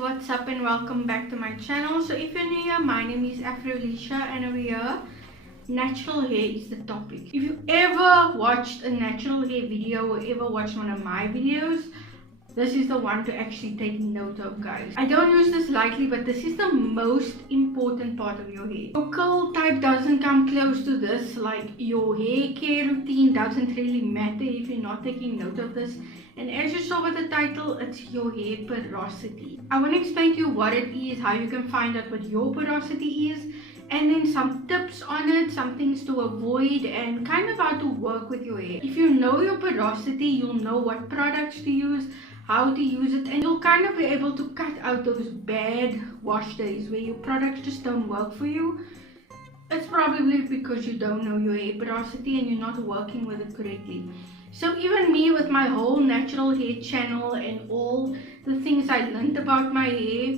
what's up and welcome back to my channel. So if you're new here, my name is Afro-Alicia and over here, natural hair is the topic. If you ever watched a natural hair video or ever watched one of my videos, this is the one to actually take note of, guys. I don't use this lightly, but this is the most important part of your hair. Your curl type doesn't come close to this. Like, your hair care routine doesn't really matter if you're not taking note of this. And as you saw with the title, it's your hair porosity. I want to explain to you what it is, how you can find out what your porosity is, and then some tips on it, some things to avoid, and kind of how to work with your hair. If you know your porosity, you'll know what products to use, how to use it, and you'll kind of be able to cut out those bad wash days where your products just don't work for you. It's probably because you don't know your hair porosity and you're not working with it correctly. So even me, with my whole natural hair channel and all the things I learned about my hair,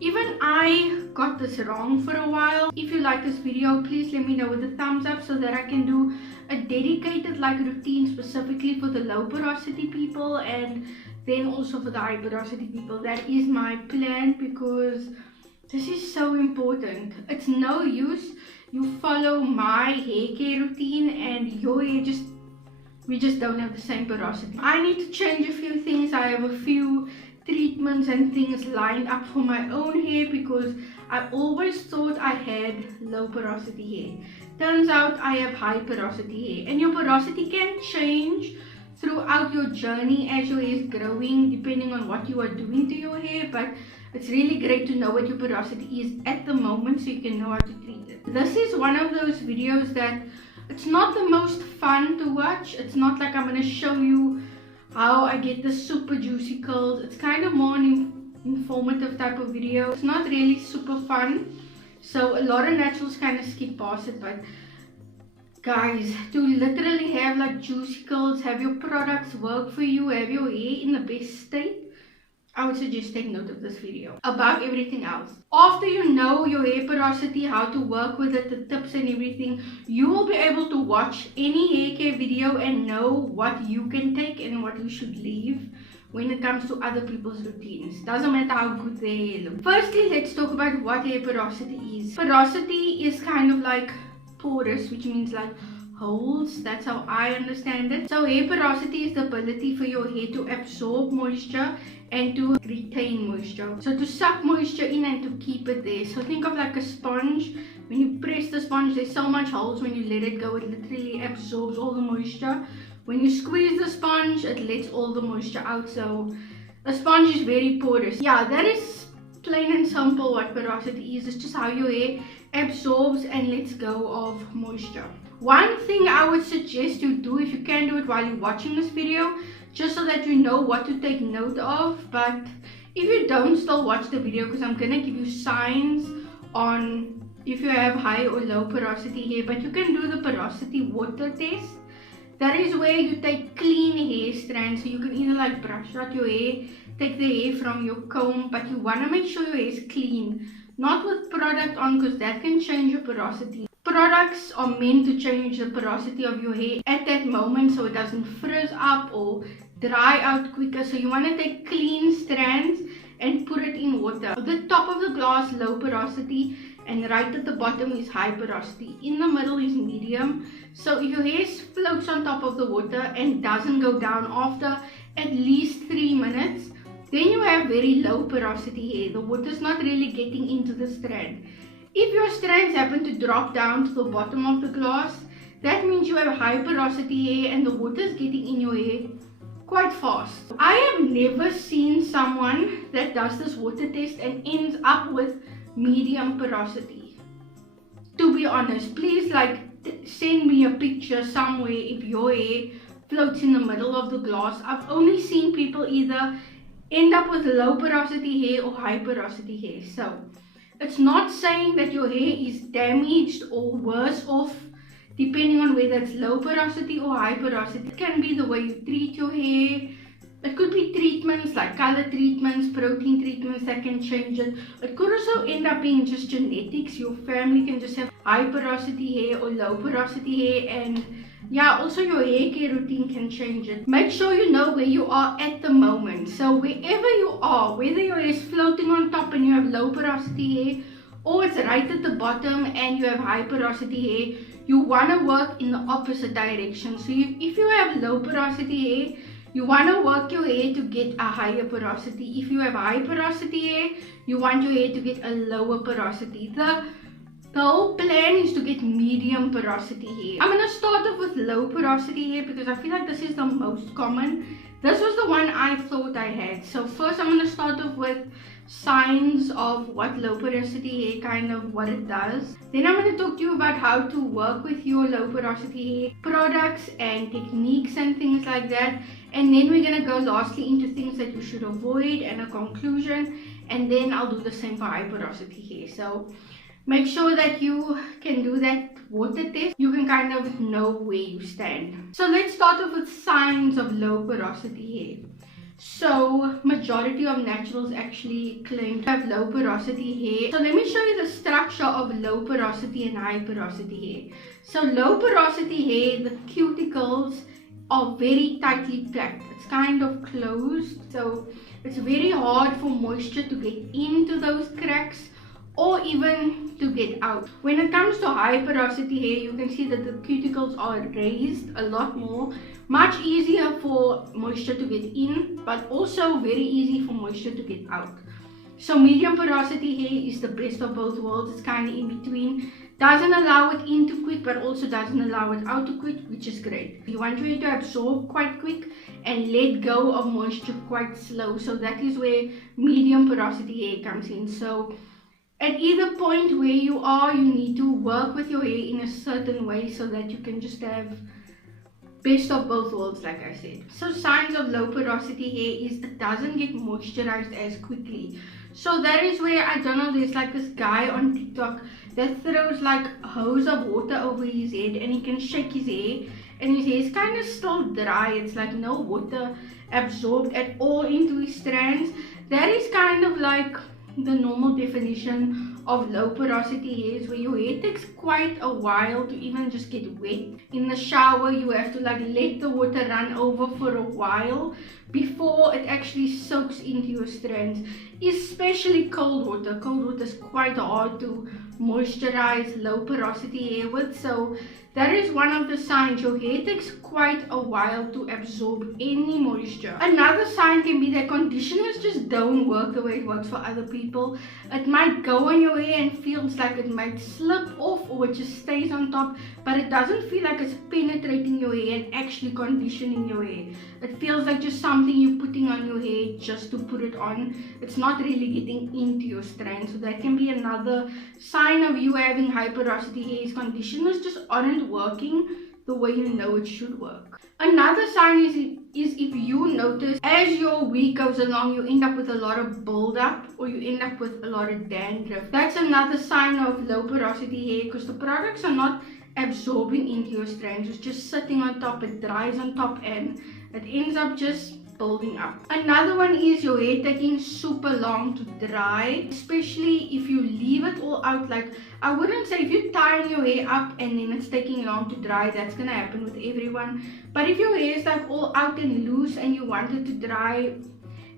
even I got this wrong for a while. If you like this video, please let me know with a thumbs up so that I can do a dedicated routine specifically for the low porosity people and then also for the high porosity people. That is my plan, because this is so important. It's no use you follow my hair care routine and your hair we just don't have the same porosity. I need to change a few things. I have a few treatments and things lined up for my own hair because I always thought I had low porosity hair. Turns out I have high porosity hair, and your porosity can change throughout your journey as your hair is growing, depending on what you are doing to your hair. But it's really great to know what your porosity is at the moment so you can know how to treat it. This is one of those videos that it's not the most fun to watch. It's not like I'm going to show you how I get the super juicy curls. It's kind of more an informative type of video. It's not really super fun, so a lot of naturals kind of skip past it. But guys, to literally have juicy curls, have your products work for you, have your hair in the best state, I would suggest take note of this video above everything else. After you know your hair porosity, how to work with it, the tips and everything, you will be able to watch any hair care video and know what you can take and what you should leave when it comes to other people's routines. Doesn't matter how good their hair looks. Firstly, let's talk about what hair porosity is. Porosity is kind of like porous, which means holes. That's how I understand it. So hair porosity is the ability for your hair to absorb moisture and to retain moisture. So to suck moisture in and to keep it there. So think of like a sponge. When you press the sponge, there's so much holes. When you let it go, it literally absorbs all the moisture. When you squeeze the sponge, it lets all the moisture out. So a sponge is very porous. Yeah, that is plain and simple what porosity is. It's just how your hair absorbs and lets go of moisture. One thing I would suggest you do, if you can do it while you're watching this video, just so that you know what to take note of. But if you don't, still watch the video, because I'm gonna give you signs on if you have high or low porosity hair. But you can do the porosity water test. That is where you take clean hair strands. So you can either brush out your hair, take the hair from your comb, but you want to make sure your hair is clean, not with product on, because that can change your porosity. Products are meant to change the porosity of your hair at that moment so it doesn't frizz up or dry out quicker. So you want to take clean strands and put it in water. The top of the glass, low porosity, and right at the bottom is high porosity. In the middle is medium. So if your hair floats on top of the water and doesn't go down after at least 3 minutes, then you have very low porosity hair. The water's not really getting into the strand. If your strands happen to drop down to the bottom of the glass, that means you have high porosity hair and the water is getting in your hair quite fast. I have never seen someone that does this water test and ends up with medium porosity. To be honest, please send me a picture somewhere if your hair floats in the middle of the glass. I've only seen people either end up with low porosity hair or high porosity hair. So it's not saying that your hair is damaged or worse off depending on whether it's low porosity or high porosity. It can be the way you treat your hair. It could be treatments like color treatments, protein treatments that can change it. It could also end up being just genetics. Your family can just have high porosity hair or low porosity hair, and yeah, also your hair care routine can change it. Make sure you know where you are at the moment. So wherever you are, whether your hair is floating sitting on top and you have low porosity hair, or it's right at the bottom and you have high porosity hair, you want to work in the opposite direction. So if you have low porosity hair, you want to work your hair to get a higher porosity. If you have high porosity hair, you want your hair to get a lower porosity. The whole plan is to get medium porosity hair. I'm going to start off with low porosity hair because I feel like this is the most common. This was the one I thought I had. So first I'm going to start off with signs of what low porosity hair, kind of what it does. Then I'm going to talk to you about how to work with your low porosity hair, products and techniques and things like that. And then we're going to go lastly into things that you should avoid and a conclusion. And then I'll do the same for high porosity hair. So make sure that you can do that water test. You can kind of know where you stand. So let's start off with signs of low porosity hair. So majority of naturals actually claim to have low porosity hair. So let me show you the structure of low porosity and high porosity hair. So low porosity hair, the cuticles are very tightly packed. It's kind of closed. So it's very hard for moisture to get into those cracks or even to get out. When it comes to high porosity hair, you can see that the cuticles are raised a lot more. Much easier for moisture to get in, but also very easy for moisture to get out. So medium porosity hair is the best of both worlds. It's kind of in between. Doesn't allow it in too quick, but also doesn't allow it out too quick, which is great. You want your hair to absorb quite quick and let go of moisture quite slow. So that is where medium porosity hair comes in. So at either point where you are, you need to work with your hair in a certain way so that you can just have best of both worlds, like I said. So signs of low porosity hair is it doesn't get moisturized as quickly. So that is where, I don't know, there's like this guy on TikTok that throws like a hose of water over his head and he can shake his hair and his hair is kind of still dry. It's like no water absorbed at all into his strands. That is kind of like the normal definition of low porosity hair, is where your hair takes quite a while to even just get wet. In the shower, you have to like let the water run over for a while before it actually soaks into your strands, especially cold water. Cold water is quite hard to moisturize low porosity hair with, so that is one of the signs. Your hair takes quite a while to absorb any moisture. Another sign can be that conditioners just don't work the way it works for other people. It might go on your hair and feels like it might slip off, or it just stays on top, but it doesn't feel like it's penetrating your hair and actually conditioning your hair. It feels like just something you're putting on your hair just to put it on. It's not really getting into your strand. So that can be another sign of you having high porosity hair, is conditioners just aren't working the way you know it should work. Another sign is if you notice as your week goes along, you end up with a lot of buildup or you end up with a lot of dandruff. That's another sign of low porosity hair, because the products are not absorbing into your strands. It's just sitting on top, it dries on top and it ends up just building up. Another one is your hair taking super long to dry, especially if you leave it all out. Like, I wouldn't say if you tie your hair up and then it's taking long to dry, that's gonna happen with everyone. But if your hair is like all out and loose and you want it to dry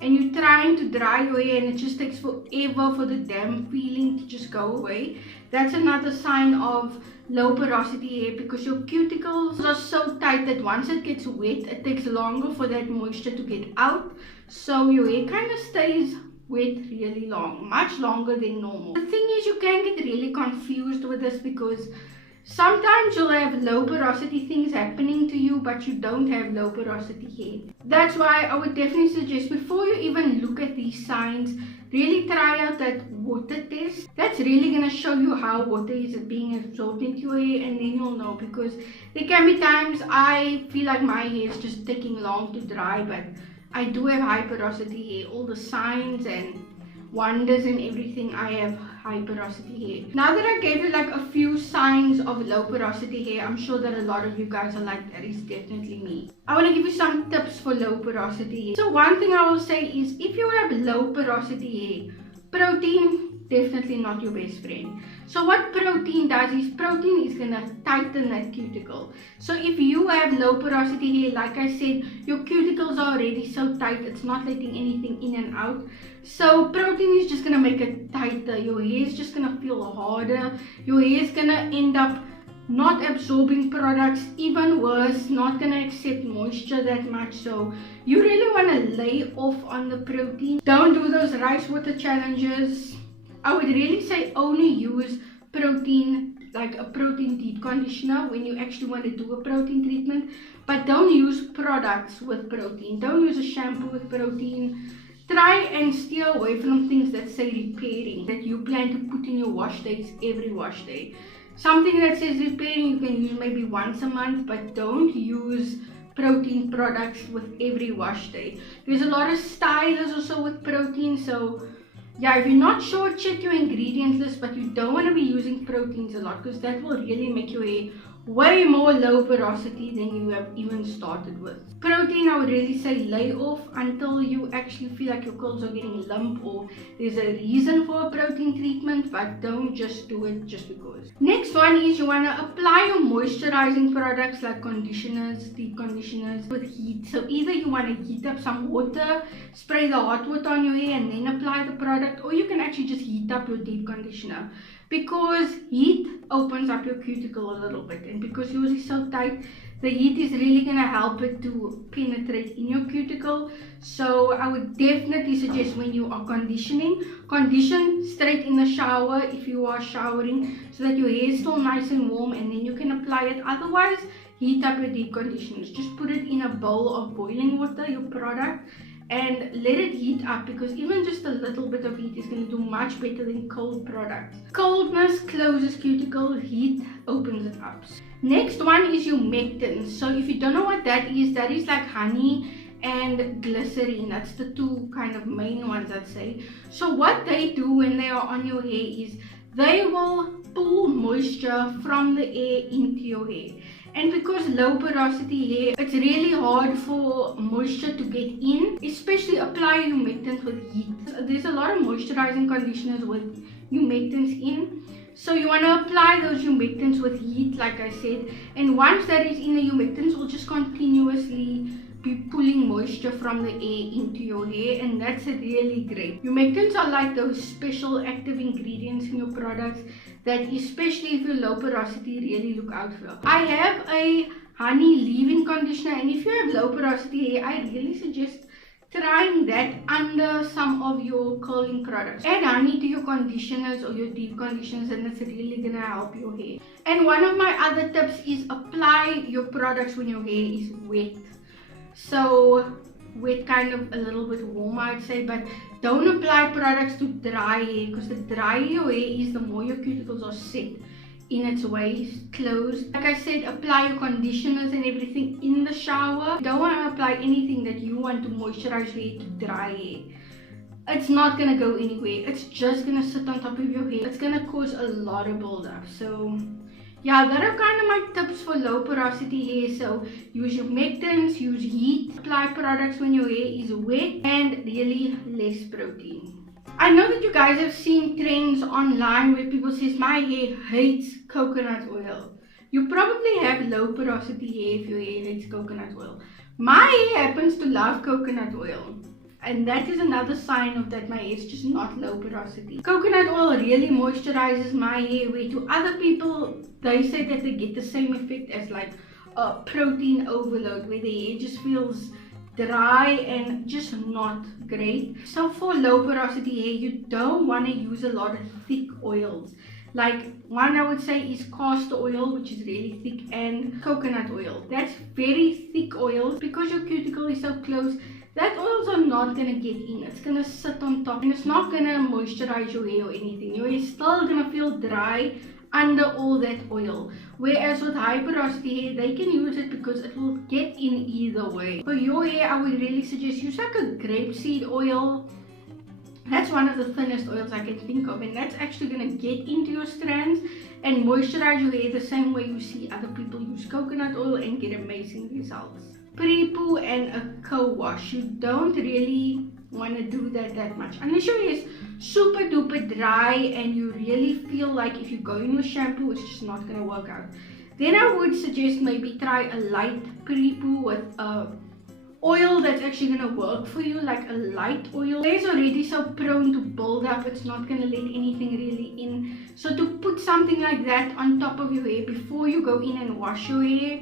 and you're trying to dry your hair and it just takes forever for the damp feeling to just go away, that's another sign of low porosity hair, because your cuticles are so tight that once it gets wet, it takes longer for that moisture to get out. So your hair kind of stays wet really long, much longer than normal. The thing is, you can get really confused with this because sometimes you'll have low porosity things happening to you, but you don't have low porosity hair. That's why I would definitely suggest, before you even look at these signs, really try out that water test. That's really going to show you how water is being absorbed into your hair, and then you'll know, because there can be times I feel like my hair is just taking long to dry, but I do have high porosity hair. All the signs and wonders and everything, I have high porosity hair. Now that I gave you like a few signs of low porosity hair, I'm sure that a lot of you guys are like, that is definitely me. I want to give you some tips for low porosity hair. So one thing I will say is, if you have low porosity hair, protein definitely not your best friend. So what protein does is protein is gonna tighten that cuticle. So if you have low porosity hair, like I said, your cuticles are already so tight, it's not letting anything in and out. So protein is just gonna make it tighter. Your hair is just gonna feel harder. Your hair is gonna end up not absorbing products, even worse, not gonna accept moisture that much. So you really want to lay off on the protein. Don't do those rice water challenges. I would really say only use protein, like a protein deep conditioner, when you actually want to do a protein treatment. But don't use products with protein. Don't use a shampoo with protein. Try and steer away from things that say repairing, that you plan to put in your wash days every wash day. Something that says repairing you can use maybe once a month, but don't use protein products with every wash day. There's a lot of stylers also with protein, so yeah, if you're not sure, check your ingredient list, but you don't want to be using proteins a lot because that will really make your hair way more low porosity than you have even started with. Protein, I would really say lay off until you actually feel like your curls are getting limp or there's a reason for a protein treatment, but don't just do it just because. Next one is you want to apply your moisturizing products like conditioners, deep conditioners with heat. So either you want to heat up some water, spray the hot water on your hair and then apply the product, or you can actually just heat up your deep conditioner. Because heat opens up your cuticle a little bit, and because yours is so tight, the heat is really going to help it to penetrate in your cuticle. So I would definitely suggest when you are conditioning, condition straight in the shower if you are showering, so that your hair is still nice and warm, and then you can apply it. Otherwise, heat up your deep conditioners. Just put it in a bowl of boiling water, your product, and let it heat up, because even just a little bit of heat is going to do much better than cold products. Coldness closes cuticle, heat opens it up. Next one is humectants. So if you don't know what that is like honey and glycerine. That's the two kind of main ones, I'd say. So what they do when they are on your hair is they will pull moisture from the air into your hair. And because low porosity hair, it's really hard for moisture to get in, especially apply humectants with heat. There's a lot of moisturizing conditioners with humectants in. So you want to apply those humectants with heat, like I said. And once that is in, the humectants will just continuously be pulling moisture from the air into your hair, and that's really great. Humectants are like those special active ingredients in your products that, especially if you're low porosity, really look out for. I have a honey leave-in conditioner, and if you have low porosity hair, I really suggest trying that under some of your curling products. Add honey to your conditioners or your deep conditioners, and it's really gonna help your hair. And one of my other tips is apply your products when your hair is wet. So wet, kind of a little bit warm, I'd say, but don't apply products to dry hair, because the drier your hair is, the more your cuticles are set in its ways, closed. Like I said, apply your conditioners and everything in the shower. You don't want to apply anything that you want to moisturize your hair to dry hair. It's not gonna go anywhere. It's just gonna sit on top of your hair. It's gonna cause a lot of buildup. So yeah, that are kind of my tips for low porosity hair. So use humectants, use heat, apply products when your hair is wet, and really less protein. I know that you guys have seen trends online where people say my hair hates coconut oil. You probably have low porosity hair if your hair hates coconut oil. My hair happens to love coconut oil, and that is another sign of that my hair is just not low porosity. Coconut oil really moisturizes my hair, where to other people, they say that they get the same effect as like a protein overload, where their hair just feels dry and just not great. So for low porosity hair, you don't want to use a lot of thick oils. Like one I would say is castor oil, which is really thick, and coconut oil. That's very thick oils. Because your cuticle is so close, that oils are not going to get in. It's going to sit on top, and it's not going to moisturize your hair or anything. Your hair is still going to feel dry under all that oil. Whereas with high porosity hair, they can use it because it will get in either way. For your hair, I would really suggest use like a grapeseed oil. That's one of the thinnest oils I can think of, and that's actually going to get into your strands and moisturize your hair the same way you see other people use coconut oil and get amazing results. Pre-poo and a co-wash. You don't really want to do that much unless your hair is super duper dry and you really feel like if you go in with shampoo, it's just not going to work out, then I would suggest maybe try a light pre-poo with oil that's actually going to work for you, like a light oil. Hair is already so prone to build up, it's not going to let anything really in. So to put something like that on top of your hair before you go in and wash your hair,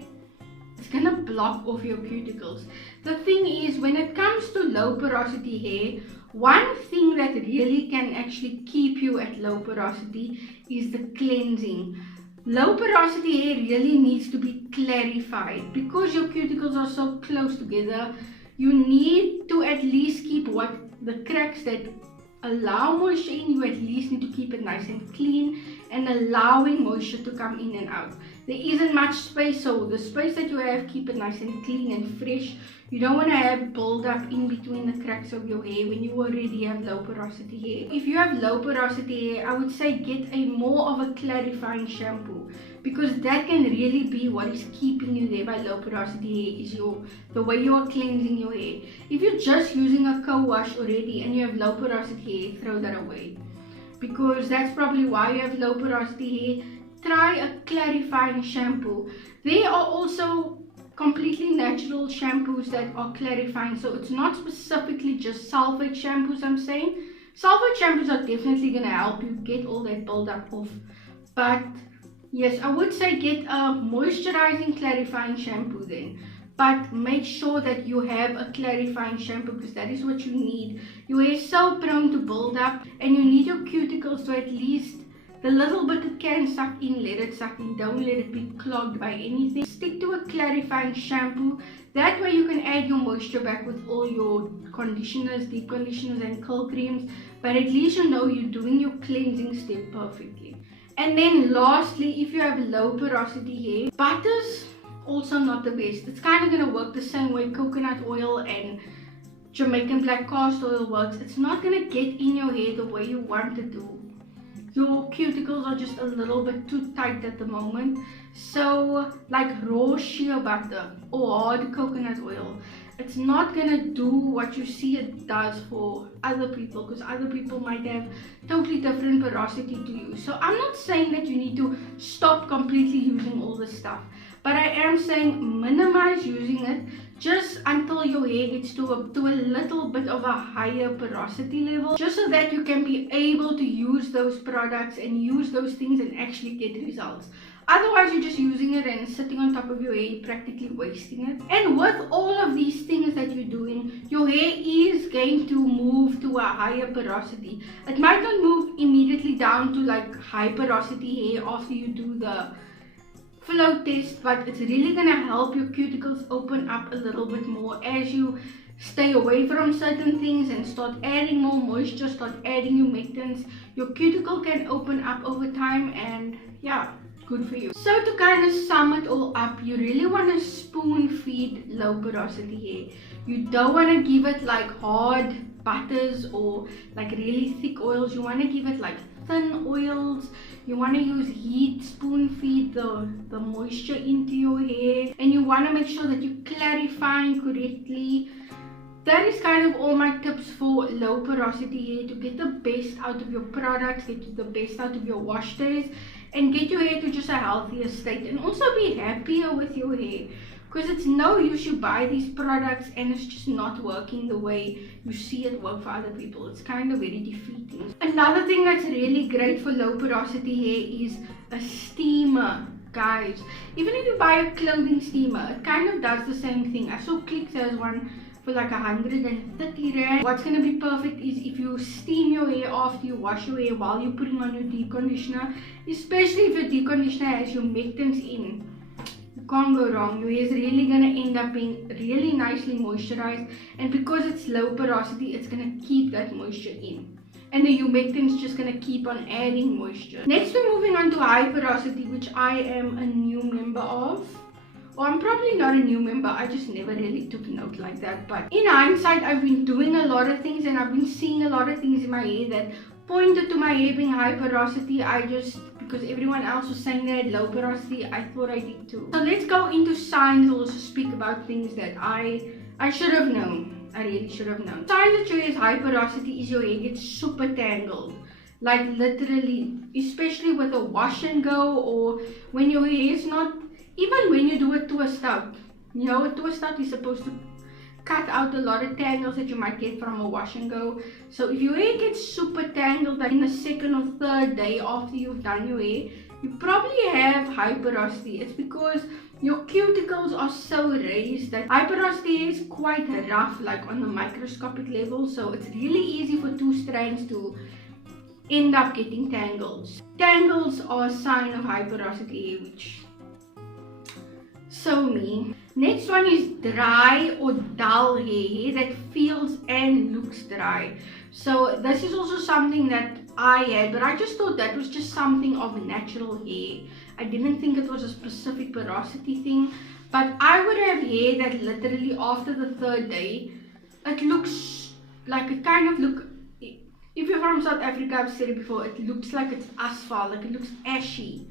it's going to block off your cuticles. The thing is, when it comes to low porosity hair, one thing that really can actually keep you at low porosity is the cleansing. Low porosity hair really needs to be clarified because your cuticles are so close together. You need to at least keep the cracks that allow moisture in, you at least need to keep it nice and clean and allowing moisture to come in and out. There isn't much space, so the space that you have, keep it nice and clean and fresh. You don't want to have build up in between the cracks of your hair when you already have low porosity hair. If you have low porosity hair, I would say get a more of a clarifying shampoo, because that can really be what is keeping you there by low porosity hair, is the way you are cleansing your hair. If you're just using a co-wash already and you have low porosity hair, throw that away, because that's probably why you have low porosity hair. Try a clarifying shampoo. There are also completely natural shampoos that are clarifying, so it's not specifically just sulfate shampoos I'm saying. Sulfate shampoos are definitely going to help you get all that buildup off, but yes, I would say get a moisturizing clarifying shampoo then, but make sure that you have a clarifying shampoo, because that is what you need. Your hair is so prone to build up and you need your cuticles to at least the little bit it can suck in, let it suck in. Don't let it be clogged by anything. Stick to a clarifying shampoo. That way you can add your moisture back with all your conditioners, deep conditioners and curl creams. But at least you know you're doing your cleansing step perfectly. And then lastly, if you have low porosity hair, butters also not the best. It's kind of going to work the same way coconut oil and Jamaican black castor oil works. It's not going to get in your hair the way you want it to. Your cuticles are just a little bit too tight at the moment. So like raw shea butter or hard coconut oil, it's not going to do what you see it does for other people, because other people might have totally different porosity to you. So I'm not saying that you need to stop completely using all this stuff, but I am saying minimize using it just until your hair gets to a little bit of a higher porosity level, just so that you can be able to use those products and use those things and actually get results. Otherwise, you're just using it and sitting on top of your hair, you're practically wasting it. And with all of these things that you're doing, your hair is going to move to a higher porosity. It might not move immediately down to like high porosity hair after you do the flow test, but it's really going to help your cuticles open up a little bit more as you stay away from certain things and start adding more moisture, start adding humectants. Your cuticle can open up over time, and yeah, good for you. So to kind of sum it all up, you really want to spoon feed low porosity hair. You don't want to give it like hard butters or like really thick oils. You want to give it like thin oils. You want to use heat, spoon feed the moisture into your hair, and you want to make sure that you're clarifying correctly. That is kind of all my tips for low porosity hair, to get the best out of your products, get the best out of your wash days, and get your hair to just a healthier state, and also be happier with your hair. Because it's no use you buy these products and it's just not working the way you see it work for other people. It's kind of very defeating. Another thing that's really great for low porosity hair is a steamer. Guys, even if you buy a clothing steamer, it kind of does the same thing. I saw Clicks has one for like 130 rand. What's going to be perfect is if you steam your hair after you wash your hair while you're putting on your deep conditioner, especially if your deep conditioner has humectants in. Can't go wrong. Your hair is really going to end up being really nicely moisturized, and because it's low porosity, it's going to keep that moisture in, and the humectants just going to keep on adding moisture. Next, we're moving on to high porosity, which I am a new member of. Or I'm probably not a new member, I just never really took note like that. But in hindsight, I've been doing a lot of things and I've been seeing a lot of things in my hair that pointed to my hair being high porosity. Because everyone else was saying they had low porosity, I thought I did too. So let's go into signs. I'll also speak about things that I should have known. I really should have known. Signs that your hair is high porosity is your hair gets super tangled. Like literally, especially with a wash and go, or when your hair is not, even when you do a twist out. You know, a twist out is supposed to cut out a lot of tangles that you might get from a wash and go. So if your hair gets super tangled, like in the second or third day after you've done your hair, you probably have high porosity. It's because your cuticles are so raised that high porosity is quite rough, like on the microscopic level. So it's really easy for two strands to end up getting tangles. Tangles are a sign of high porosity hair, which so me. Next one is dry or dull hair that feels and looks dry. So this is also something that I had, but I just thought that was just something of natural hair. I didn't think it was a specific porosity thing, but I would have hair that literally after the third day, it looks like it kind of look, if you're from South Africa, I've said it before, it looks like it's asphalt, like it looks ashy.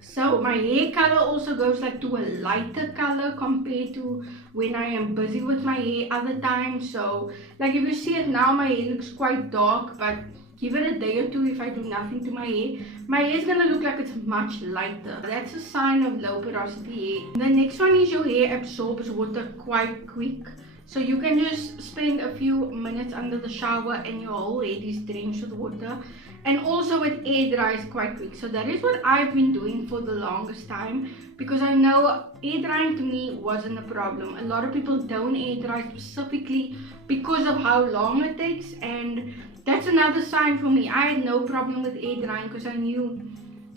So my hair color also goes like to a lighter color compared to when I am busy with my hair other times. So like if you see it now, my hair looks quite dark, but give it a day or two if I do nothing to my hair is gonna look like it's much lighter. That's a sign of low porosity hair. The next one is your hair absorbs water quite quick. So you can just spend a few minutes under the shower and your whole head is drenched with water. And also it air dries quite quick. So that is what I've been doing for the longest time, because I know air drying to me wasn't a problem. A lot of people don't air dry specifically because of how long it takes, and that's another sign for me. I had no problem with air drying because I knew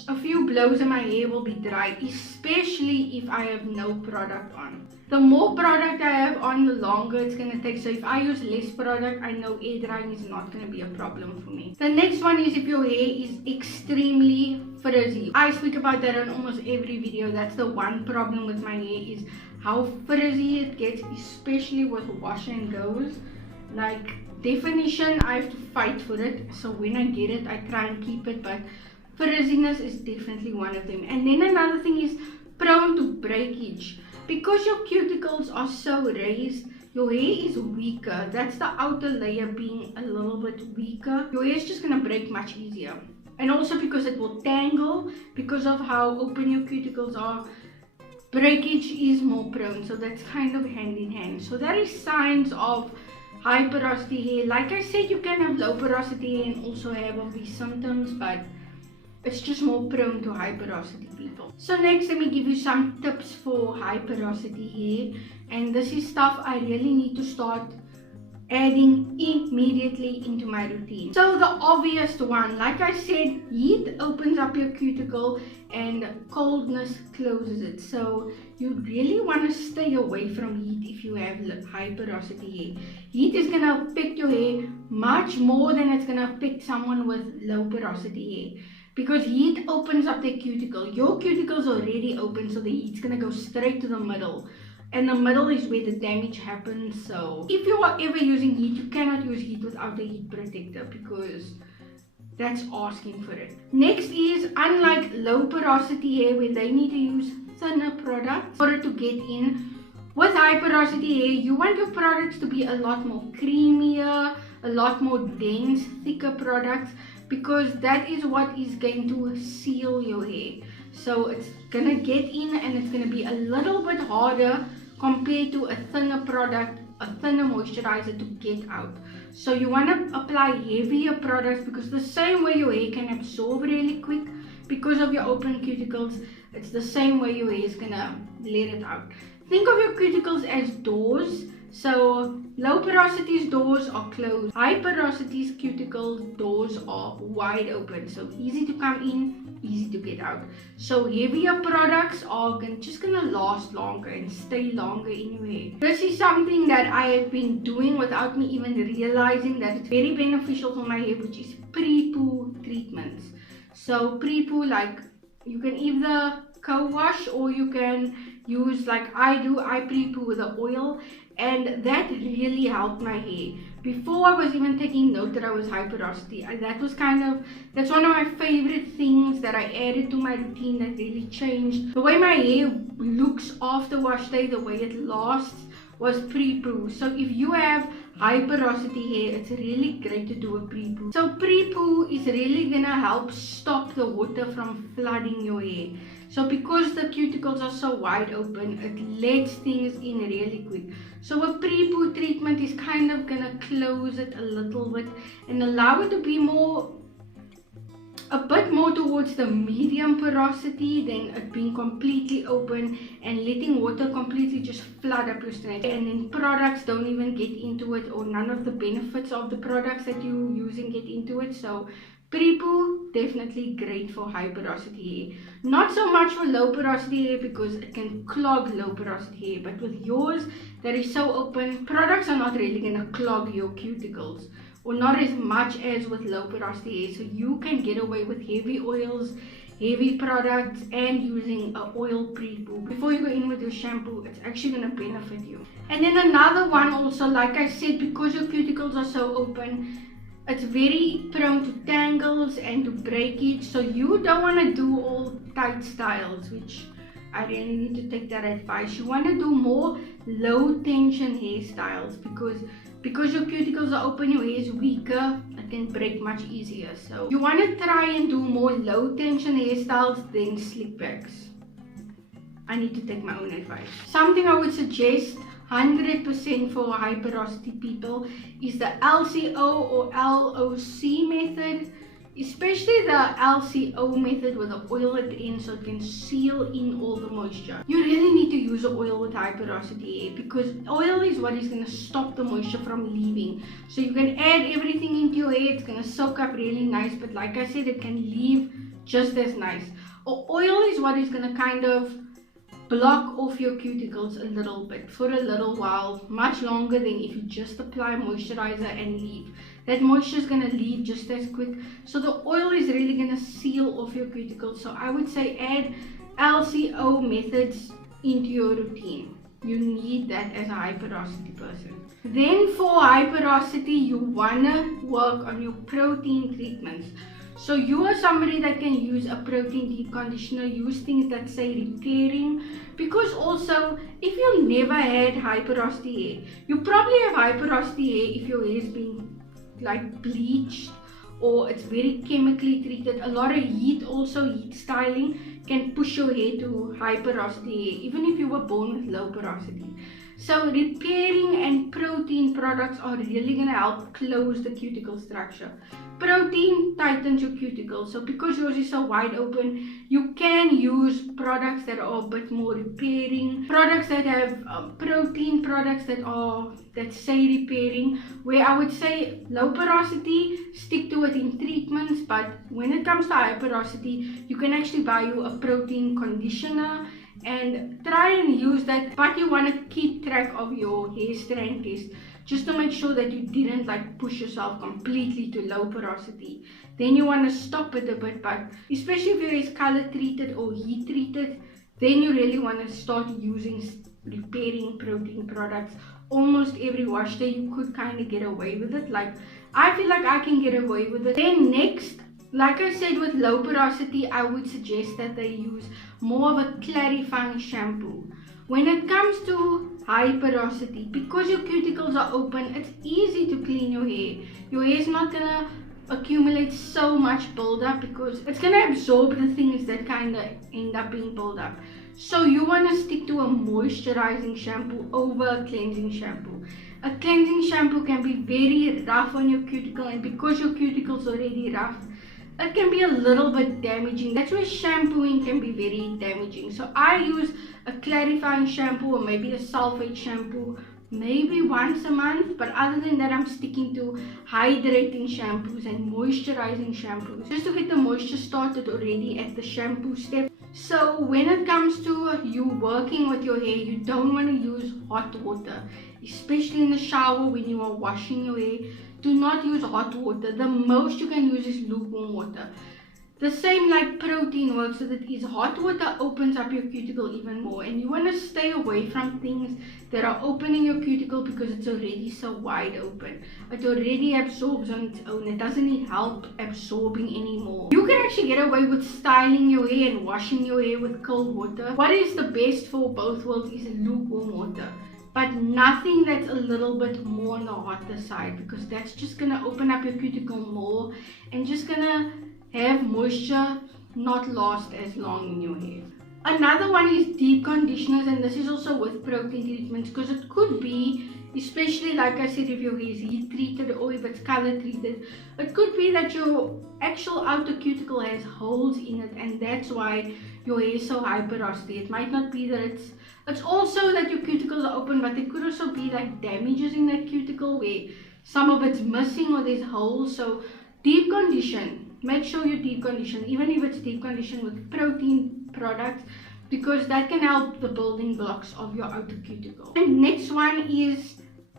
a few blows and my hair will be dry, especially if I have no product on. The more product I have on, the longer it's going to take. So if I use less product, I know air drying is not going to be a problem for me. The next one is if your hair is extremely frizzy. I speak about that on almost every video. That's the one problem with my hair, is how frizzy it gets, especially with wash and goes. Like definition, I have to fight for it. So when I get it, I try and keep it, but frizziness is definitely one of them. And then another thing is prone to breakage. Because your cuticles are so raised, your hair is weaker. That's the outer layer being a little bit weaker. Your hair is just going to break much easier. And also because it will tangle, because of how open your cuticles are, breakage is more prone. So that's kind of hand in hand. So that is signs of high porosity hair. Like I said, you can have low porosity hair and also have all these symptoms, but it's just more prone to high porosity people. So next, let me give you some tips for high porosity hair. And this is stuff I really need to start adding immediately into my routine. So the obvious one, like I said, heat opens up your cuticle and coldness closes it. So you really want to stay away from heat if you have high porosity hair. Heat is going to affect your hair much more than it's going to affect someone with low porosity hair. Because heat opens up the cuticle. Your cuticle's already open, so the heat's gonna go straight to the middle. And the middle is where the damage happens. So if you are ever using heat, you cannot use heat without a heat protector, because that's asking for it. Next is, unlike low porosity hair where they need to use thinner products for it to get in, with high porosity hair, you want your products to be a lot more creamier, a lot more dense, thicker products, because that is what is going to seal your hair. So it's gonna get in and it's gonna be a little bit harder compared to a thinner product, a thinner moisturizer to get out. So you want to apply heavier products, because the same way your hair can absorb really quick because of your open cuticles, it's the same way your hair is gonna let it out. Think of your cuticles as doors. So low porosity's doors are closed. High porosity's cuticle doors are wide open. So easy to come in, easy to get out. So heavier products are just gonna last longer and stay longer in your hair. This is something that I have been doing without me even realizing that it's very beneficial for my hair, which is pre-poo treatments. So pre-poo, like you can either co-wash or you can use, like I do, I pre-poo with the oil, and that really helped my hair. Before I was even taking note that I was high porosity, that's one of my favorite things that I added to my routine that really changed the way my hair looks after wash day, the way it lasts, was pre-poo. So if you have high porosity hair, it's really great to do a pre-poo. So pre-poo is really gonna help stop the water from flooding your hair. So because the cuticles are so wide open, it lets things in really quick. So a pre-poo treatment is kind of gonna close it a little bit and allow it to be a bit more towards the medium porosity than it being completely open and letting water completely just flood up your strand. And then products don't even get into it, or none of the benefits of the products that you're using get into it. So pre-poo, definitely great for high porosity hair. Not so much for low porosity hair because it can clog low porosity hair. But with yours that is so open, products are not really going to clog your cuticles, or not as much as with low porosity hair. So you can get away with heavy oils, heavy products, and using an oil pre-poo. Before you go in with your shampoo, it's actually going to benefit you. And then another one also, like I said, because your cuticles are so open, it's very prone to tangles and to breakage. So you don't want to do all tight styles, which I really need to take that advice. You want to do more low tension hairstyles because your cuticles are open, your hair is weaker, it can break much easier. So you want to try and do more low tension hairstyles than slick backs. I need to take my own advice. Something I would suggest 100% for high porosity people is the LCO or LOC method. Especially the LCO method with the oil at the end so it can seal in all the moisture. You really need to use an oil with high porosity hair because oil is what is going to stop the moisture from leaving. So you can add everything into your hair, it's going to soak up really nice, but like I said, it can leave just as nice. Oil is what is going to kind of block off your cuticles a little bit for a little while, much longer than if you just apply moisturizer and leave. That moisture is going to leave just as quick. So the oil is really going to seal off your cuticles. So I would say add LCO methods into your routine. You need that as a high porosity person. Then for high porosity, you want to work on your protein treatments. So you are somebody that can use a protein deep conditioner, use things that say repairing, because also if you never had high porosity hair, you probably have high porosity hair if your hair is being like bleached or it's very chemically treated. A lot of heat styling can push your hair to high porosity hair, even if you were born with low porosity. So repairing and protein products are really going to help close the cuticle structure. Protein tightens your cuticle. So because yours is so wide open, you can use products that are a bit more repairing. Products that have protein products that say repairing. Where I would say low porosity, stick to it in treatments. But when it comes to high porosity, you can actually buy you a protein conditioner and try and use that, but you want to keep track of your hair strand test just to make sure that you didn't like push yourself completely to low porosity. Then you want to stop it a bit, but especially if your hair is color treated or heat treated, then you really want to start using repairing protein products. Almost every wash day you could kind of get away with it. Like I feel like I can get away with it. Then next, like I said, with low porosity, I would suggest that they use more of a clarifying shampoo. When it comes to high porosity, because your cuticles are open, it's easy to clean your hair. Your hair is not going to accumulate so much buildup because it's going to absorb the things that kind of end up being built up. So you want to stick to a moisturizing shampoo over a cleansing shampoo. A cleansing shampoo can be very rough on your cuticle, and because your cuticle is already rough, it can be a little bit damaging. That's where shampooing can be very damaging. So I use a clarifying shampoo or maybe a sulfate shampoo maybe once a month, but other than that I'm sticking to hydrating shampoos and moisturizing shampoos just to get the moisture started already at the shampoo step. So when it comes to you working with your hair, you don't want to use hot water, especially in the shower when you are washing your hair. Do not use hot water. The most you can use is lukewarm water. The same like protein works, so that is hot water opens up your cuticle even more, and you want to stay away from things that are opening your cuticle because it's already so wide open. It already absorbs on its own. It doesn't need help absorbing anymore. You can actually get away with styling your hair and washing your hair with cold water. What is the best for both worlds is lukewarm water. but nothing that's a little bit more on the hotter side, because that's just gonna open up your cuticle more and just gonna have moisture not last as long in your hair. Another one is deep conditioners, and this is also with protein treatments, because it could be, especially like I said, if your hair is heat treated or if it's color treated, it could be that your actual outer cuticle has holes in it, and that's why your hair is so high porosity. It might not be that it's also that your cuticles are open, but there could also be like damages in that cuticle where some of it's missing or there's holes. So deep condition. Make sure you deep condition, even if it's deep condition with protein products, because that can help the building blocks of your outer cuticle. And next one is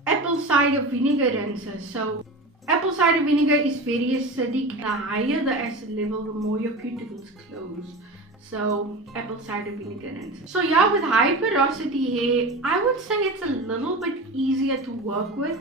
apple cider vinegar rinses. So apple cider vinegar is very acidic. The higher the acid level, the more your cuticles close. So apple cider vinegar rinses. So yeah, with high porosity hair, I would say it's a little bit easier to work with,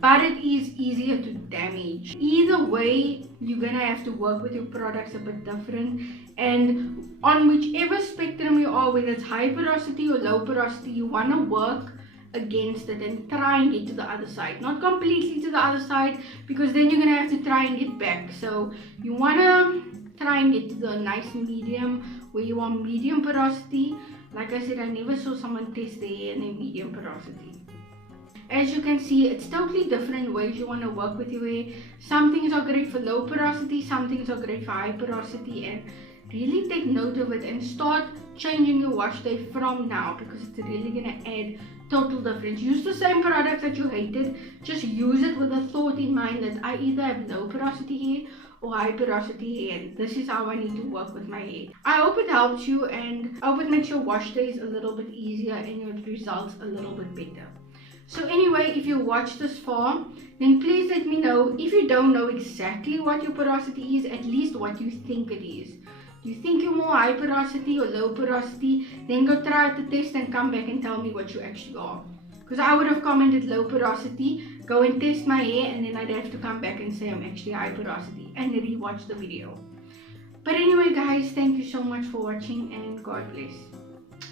but it is easier to damage. Either way, you're gonna have to work with your products a bit different, and on whichever spectrum you are, whether it's high porosity or low porosity, you wanna work against it and try and get to the other side. Not completely to the other side, because then you're gonna have to try and get back. So you wanna try and get to the nice medium, where you want medium porosity. Like I said, I never saw someone test their hair in a medium porosity. As you can see, it's totally different ways you want to work with your hair. Some things are great for low porosity, some things are great for high porosity, and really take note of it and start changing your wash day from now, because it's really going to add total difference. Use the same products that you hated, just use it with a thought in mind that I either have low porosity hair or high porosity hair, and this is how I need to work with my hair. I hope it helps you, and I hope it makes your wash days a little bit easier and your results a little bit better. So anyway, if you watched this far, then please let me know. If you don't know exactly what your porosity is, at least what you think it is. Do you think you're more high porosity or low porosity? Then go try out the test and come back and tell me what you actually are. Because I would have commented low porosity, go and test my hair, and then I'd have to come back and say I'm actually high porosity and re-watch the video. But anyway guys, thank you so much for watching, and God bless.